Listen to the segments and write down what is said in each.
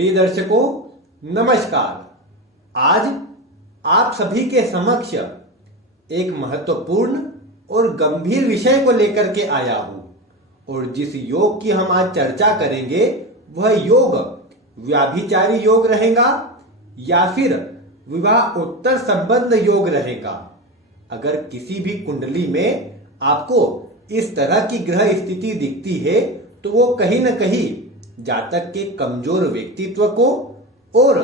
प्रिय दर्शकों, नमस्कार। आज आप सभी के समक्ष एक महत्वपूर्ण और गंभीर विषय को लेकर के आया हूं और जिस योग की हम आज चर्चा करेंगे वह योग व्याभिचारी योग रहेगा या फिर विवाह उत्तर संबंध योग रहेगा। अगर किसी भी कुंडली में आपको इस तरह की ग्रह स्थिति दिखती है तो वो कहीं न कहीं जातक के कमजोर व्यक्तित्व को और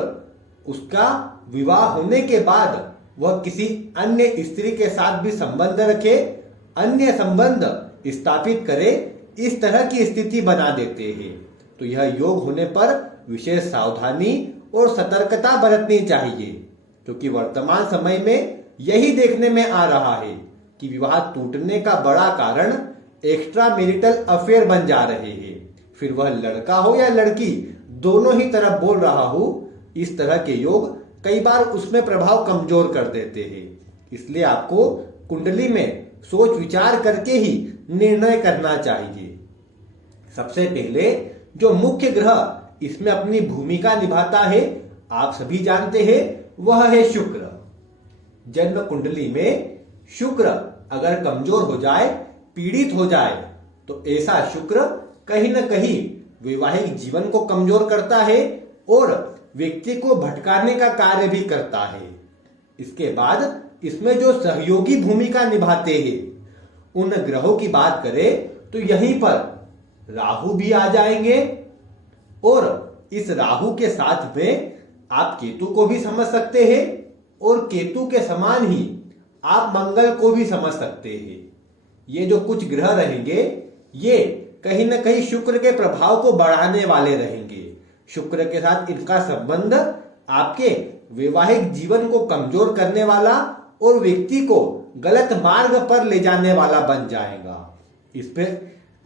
उसका विवाह होने के बाद वह किसी अन्य स्त्री के साथ भी संबंध रखे, अन्य संबंध स्थापित करे, इस तरह की स्थिति बना देते हैं। तो यह योग होने पर विशेष सावधानी और सतर्कता बरतनी चाहिए, क्योंकि वर्तमान समय में यही देखने में आ रहा है कि विवाह टूटने का बड़ा कारण एक्स्ट्रा मैरिटल अफेयर बन जा रहे हैं। फिर वह लड़का हो या लड़की, दोनों ही तरफ बोल रहा हूं, इस तरह के योग कई बार उसमें प्रभाव कमजोर कर देते हैं। इसलिए आपको कुंडली में सोच विचार करके ही निर्णय करना चाहिए। सबसे पहले जो मुख्य ग्रह इसमें अपनी भूमिका निभाता है, आप सभी जानते हैं, वह है शुक्र। जन्म कुंडली में शुक्र अगर कमजोर हो जाए, पीड़ित हो जाए, तो ऐसा शुक्र कहीं न कहीं वैवाहिक जीवन को कमजोर करता है और व्यक्ति को भटकाने का कार्य भी करता है। इसके बाद इसमें जो सहयोगी भूमिका निभाते हैं, उन ग्रहों की बात करें तो यहीं पर राहु भी आ जाएंगे और इस राहु के साथ में आप केतु को भी समझ सकते हैं और केतु के समान ही आप मंगल को भी समझ सकते हैं। ये जो कुछ ग्रह रहेंगे ये कहीं न कहीं शुक्र के प्रभाव को बढ़ाने वाले रहेंगे। शुक्र के साथ इनका संबंध आपके वैवाहिक जीवन को कमजोर करने वाला और व्यक्ति को गलत मार्ग पर ले जाने वाला बन जाएगा। इस पे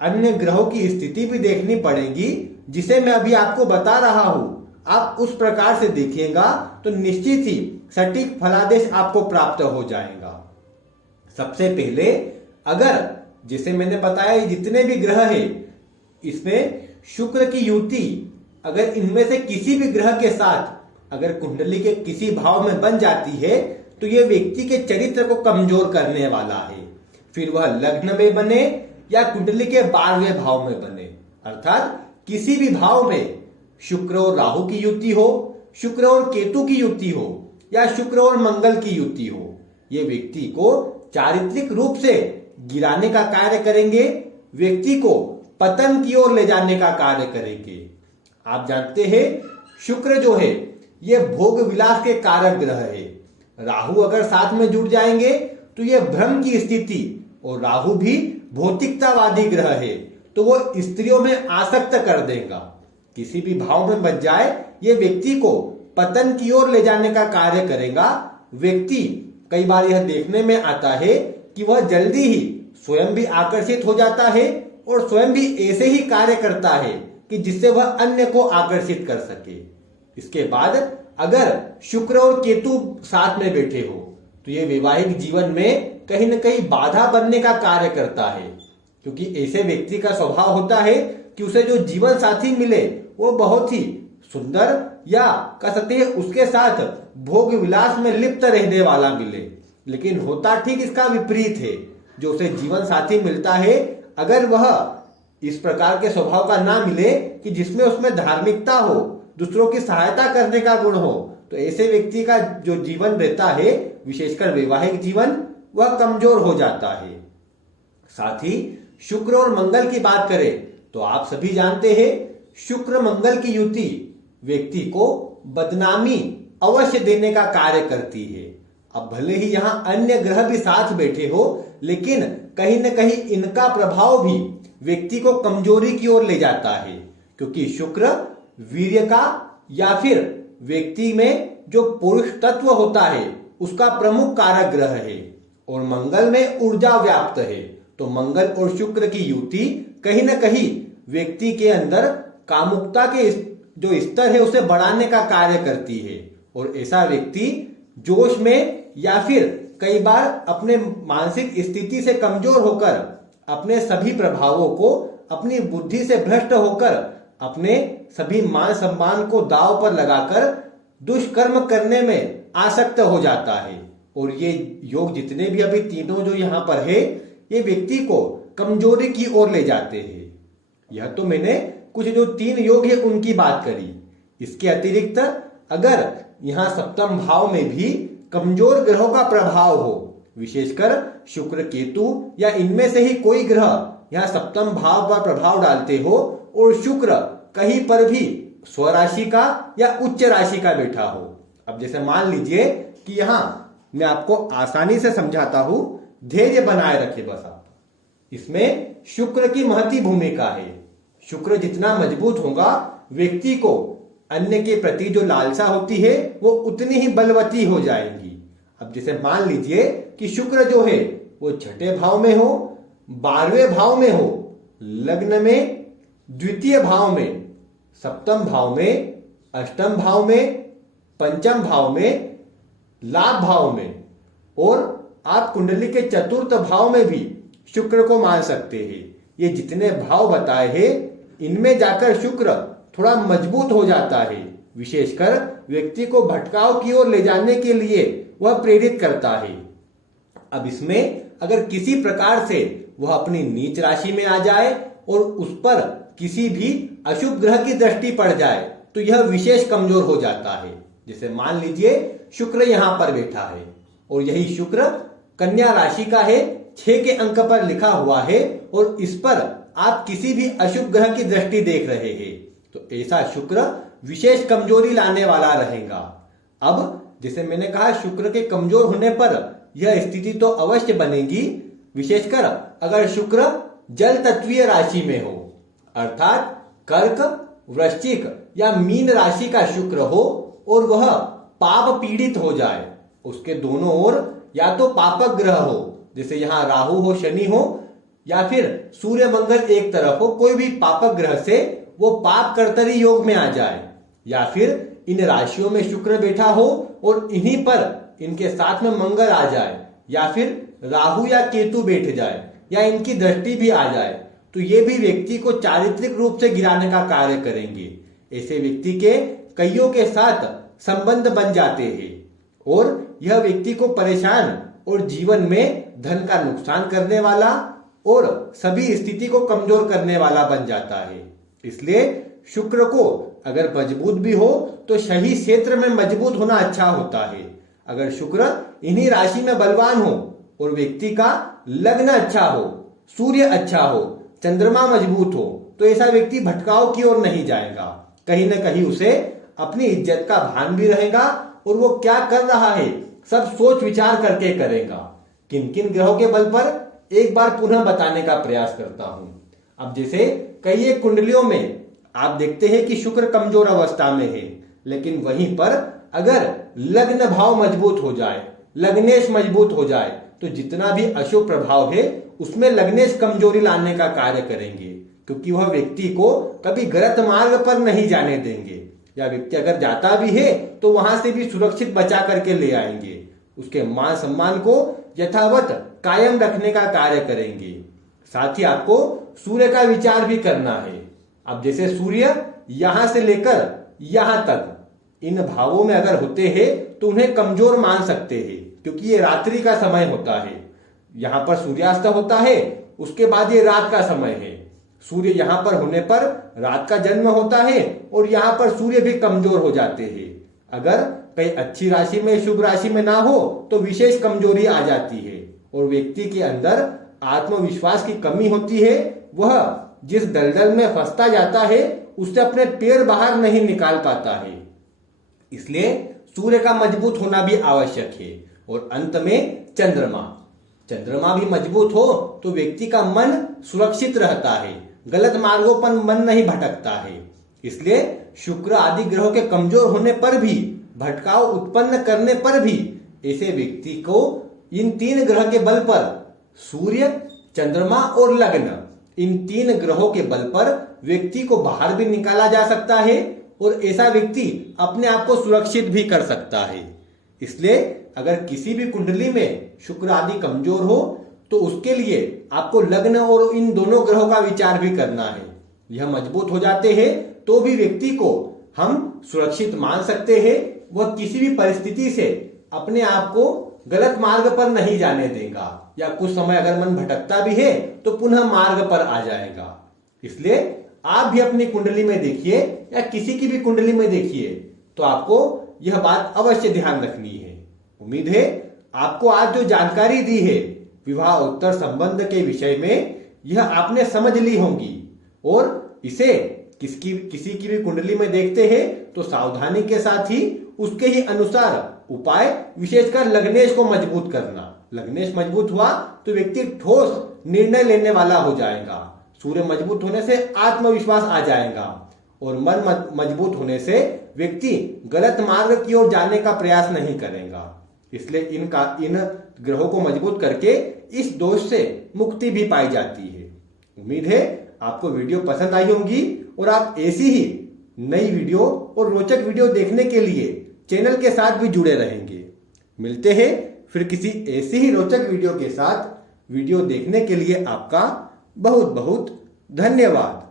अन्य ग्रहों की स्थिति भी देखनी पड़ेगी, जिसे मैं अभी आपको बता रहा हूं। आप उस प्रकार से देखिएगा तो निश्चित ही सटीक फलादेश आपको प्राप्त हो जाएगा। सबसे पहले अगर जिसे मैंने बताया जितने भी ग्रह है, इसमें शुक्र की युति अगर इनमें से किसी भी ग्रह के साथ अगर कुंडली के किसी भाव में बन जाती है तो यह व्यक्ति के चरित्र को कमजोर करने वाला है। फिर वह लग्न में बने या कुंडली के 12वें भाव में बने, अर्थात किसी भी भाव में शुक्र और राहु की युति हो, शुक्र और केतु की युति हो या शुक्र और मंगल की युति हो, ये व्यक्ति को चारित्रिक रूप से गिराने का कार्य करेंगे, व्यक्ति को पतन की ओर ले जाने का कार्य करेंगे। आप जानते हैं शुक्र जो है ये भोग विलास के कारक ग्रह है। राहु अगर साथ में जुड़ जाएंगे तो ये भ्रम की स्थिति, और राहु भी भौतिकतावादी ग्रह है तो वो स्त्रियों में आसक्त कर देगा। किसी भी भाव में बच जाए ये व्यक्ति को पतन की ओर ले जाने का कार्य करेगा। व्यक्ति कई बार यह देखने में आता है कि वह जल्दी ही स्वयं भी आकर्षित हो जाता है और स्वयं भी ऐसे ही कार्य करता है कि जिससे वह अन्य को आकर्षित कर सके। इसके बाद अगर शुक्र और केतु साथ में बैठे हो तो ये वैवाहिक जीवन में कहीं न कहीं बाधा बनने का कार्य करता है, क्योंकि ऐसे व्यक्ति का स्वभाव होता है कि उसे जो जीवन साथी मिले वो बहुत ही सुंदर या कह सकते हैं उसके साथ भोग विलास में लिप्त रहने वाला मिले। लेकिन होता ठीक इसका विपरीत है। जो उसे जीवन साथी मिलता है, अगर वह इस प्रकार के स्वभाव का ना मिले कि जिसमें उसमें धार्मिकता हो, दूसरों की सहायता करने का गुण हो, तो ऐसे व्यक्ति का जो जीवन रहता है, विशेषकर वैवाहिक जीवन, वह कमजोर हो जाता है। साथ ही शुक्र और मंगल की बात करें तो आप सभी जानते हैं शुक्र मंगल की युति व्यक्ति को बदनामी अवश्य देने का कार्य करती है। अब भले ही यहां अन्य ग्रह भी साथ बैठे हो, लेकिन कहीं न कहीं इनका प्रभाव भी व्यक्ति को कमजोरी की ओर ले जाता है, क्योंकि शुक्र वीर्य का या फिर व्यक्ति में जो पुरुष तत्व होता है उसका प्रमुख कारक ग्रह है और मंगल में ऊर्जा व्याप्त है। तो मंगल और शुक्र की युति कहीं न कहीं व्यक्ति के अंदर कामुकता के जो स्तर है उसे बढ़ाने का कार्य करती है और ऐसा व्यक्ति जोश में या फिर कई बार अपने मानसिक स्थिति से कमजोर होकर अपने सभी प्रभावों को अपनी बुद्धि से भ्रष्ट होकर अपने सभी मान सम्मान को दांव पर लगाकर दुष्कर्म करने में आसक्त हो जाता है। और ये योग जितने भी अभी तीनों जो यहाँ पर है, ये व्यक्ति को कमजोरी की ओर ले जाते हैं। यह तो मैंने कुछ जो 3 योग है उनकी बात करी। इसके अतिरिक्त अगर यहाँ सप्तम भाव में भी कमजोर ग्रहों का प्रभाव हो, विशेषकर शुक्र केतु या इनमें से ही कोई ग्रह यहाँ सप्तम भाव पर प्रभाव डालते हो और शुक्र कहीं पर भी स्वराशि का या उच्च राशि का बैठा हो। अब जैसे मान लीजिए कि यहाँ मैं आपको आसानी से समझाता हूं, धैर्य बनाए रखे बस आप। इसमें शुक्र की महती भूमिका है। शुक्र जितना मजबूत होगा, व्यक्ति को अन्य के प्रति जो लालसा होती है वो उतनी ही बलवती हो जाएंगी। अब जैसे मान लीजिए कि शुक्र जो है वो छठे भाव में हो, 12वें भाव में हो, लग्न में, द्वितीय भाव में, सप्तम भाव में, अष्टम भाव में, पंचम भाव में, लाभ भाव में, और आप कुंडली के चतुर्थ भाव में भी शुक्र को मान सकते हैं। ये जितने भाव बताए हैं, इनमें जाकर शुक्र थोड़ा मजबूत हो जाता है। विशेषकर व्यक्ति को भटकाव की ओर ले जाने के लिए वह प्रेरित करता है। अब इसमें अगर किसी प्रकार से वह अपनी नीच राशि में आ जाए और उस पर किसी भी अशुभ ग्रह की दृष्टि पड़ जाए तो यह विशेष कमजोर हो जाता है। जैसे मान लीजिए शुक्र यहां पर बैठा है और यही शुक्र कन्या राशि का है, 6 के अंक पर लिखा हुआ है और इस पर आप किसी भी अशुभ ग्रह की दृष्टि देख रहे हैं, तो ऐसा शुक्र विशेष कमजोरी लाने वाला रहेगा। अब जैसे मैंने कहा, शुक्र के कमजोर होने पर यह स्थिति तो अवश्य बनेगी, विशेषकर अगर शुक्र जल तत्वीय राशि में हो, अर्थात कर्क, वृश्चिक या मीन राशि का शुक्र हो और वह पाप पीड़ित हो जाए। उसके दोनों ओर या तो पापक ग्रह हो, जैसे यहां राहु हो, शनि हो, या फिर सूर्य मंगल एक तरफ हो, कोई भी पापक ग्रह से वो पाप कर्तरी योग में आ जाए, या फिर इन राशियों में शुक्र बैठा हो और इन्हीं पर इनके साथ में मंगल आ जाए, या फिर राहु या केतु बैठ जाए, या इनकी दृष्टि भी आ जाए, तो ये भी व्यक्ति को चारित्रिक रूप से गिराने का कार्य करेंगे। ऐसे व्यक्ति के कईयों के साथ संबंध बन जाते हैं और यह व्यक्ति को परेशान और जीवन में धन का नुकसान करने वाला और सभी स्थिति को कमजोर करने वाला बन जाता है। इसलिए शुक्र को अगर मजबूत भी हो तो सही क्षेत्र में मजबूत होना अच्छा होता है। अगर शुक्र इन्हीं राशि में बलवान हो और व्यक्ति का लग्न अच्छा हो, सूर्य अच्छा हो, चंद्रमा मजबूत हो, तो ऐसा व्यक्ति भटकाव की ओर नहीं जाएगा। कहीं ना कहीं उसे अपनी इज्जत का भान भी रहेगा और वो क्या कर रहा है सब सोच विचार करके करेगा। किन किन ग्रहों के बल पर एक बार पुनः बताने का प्रयास करता हूं। अब जैसे कई एक कुंडलियों में आप देखते हैं कि शुक्र कमजोर अवस्था में है, लेकिन वहीं पर अगर लग्न भाव मजबूत हो जाए, लग्नेश मजबूत हो जाए, तो जितना भी अशुभ प्रभाव है उसमें लग्नेश कमजोरी लाने का कार्य करेंगे, क्योंकि वह व्यक्ति को कभी गलत मार्ग पर नहीं जाने देंगे, या व्यक्ति अगर जाता भी है तो वहां से भी सुरक्षित बचा करके ले आएंगे। उसके मान सम्मान को यथावत कायम रखने का कार्य करेंगे। साथ ही आपको सूर्य का विचार भी करना है। अब जैसे सूर्य यहां से लेकर यहां तक इन भावों में अगर होते हैं तो उन्हें कमजोर मान सकते हैं, क्योंकि ये रात्रि का समय होता है। यहां पर सूर्यास्त होता है, उसके बाद ये रात का समय है। सूर्य यहां पर होने पर रात का जन्म होता है और यहां पर सूर्य भी कमजोर हो जाते हैं। अगर कहीं अच्छी राशि में, शुभ राशि में ना हो तो विशेष कमजोरी आ जाती है और व्यक्ति के अंदर आत्मविश्वास की कमी होती है। वह जिस दलदल में फंसता जाता है उससे अपने पैर बाहर नहीं निकाल पाता है। इसलिए सूर्य का मजबूत होना भी आवश्यक है। और अंत में चंद्रमा भी मजबूत हो तो व्यक्ति का मन सुरक्षित रहता है, गलत मार्गों पर मन नहीं भटकता है। इसलिए शुक्र आदि ग्रहों के कमजोर होने पर भी, भटकाव उत्पन्न करने पर भी ऐसे व्यक्ति को इन 3 ग्रह के बल पर, सूर्य, चंद्रमा और लग्न, इन 3 ग्रहों के बल पर व्यक्ति को बाहर भी निकाला जा सकता है और ऐसा व्यक्ति अपने आप को सुरक्षित भी कर सकता है। इसलिए अगर किसी भी कुंडली में शुक्र आदि कमजोर हो तो उसके लिए आपको लग्न और इन दोनों ग्रहों का विचार भी करना है। यह मजबूत हो जाते हैं तो भी व्यक्ति को हम सुरक्षित मान सकते हैं। वह किसी भी परिस्थिति से अपने आप को गलत मार्ग पर नहीं जाने देगा, या कुछ समय अगर मन भटकता भी है तो पुनः मार्ग पर आ जाएगा। इसलिए आप भी अपनी कुंडली में देखिए या किसी की भी कुंडली में देखिए तो आपको यह बात अवश्य ध्यान रखनी है। उम्मीद है आपको आज जो जानकारी दी है विवाह उत्तर संबंध के विषय में, यह आपने समझ ली होंगी, और इसे किसी की भी कुंडली में देखते हैं तो सावधानी के साथ ही उसके ही अनुसार उपाय, विशेषकर लग्नेश को मजबूत करना। लग्नेश मजबूत हुआ तो व्यक्ति ठोस निर्णय लेने वाला हो जाएगा। सूर्य मजबूत होने से आत्मविश्वास आ जाएगा, और मन मजबूत होने से व्यक्ति गलत मार्ग की ओर जाने का प्रयास नहीं करेगा। इसलिए इन ग्रहों को मजबूत करके इस दोष से मुक्ति भी पाई जाती है। उम्मीद है आपको वीडियो पसंद आई होगी, और आप ऐसी ही नई वीडियो और रोचक वीडियो देखने के लिए चैनल के साथ भी जुड़े रहेंगे। मिलते हैं फिर किसी ऐसी ही रोचक वीडियो के साथ। वीडियो देखने के लिए आपका बहुत बहुत धन्यवाद।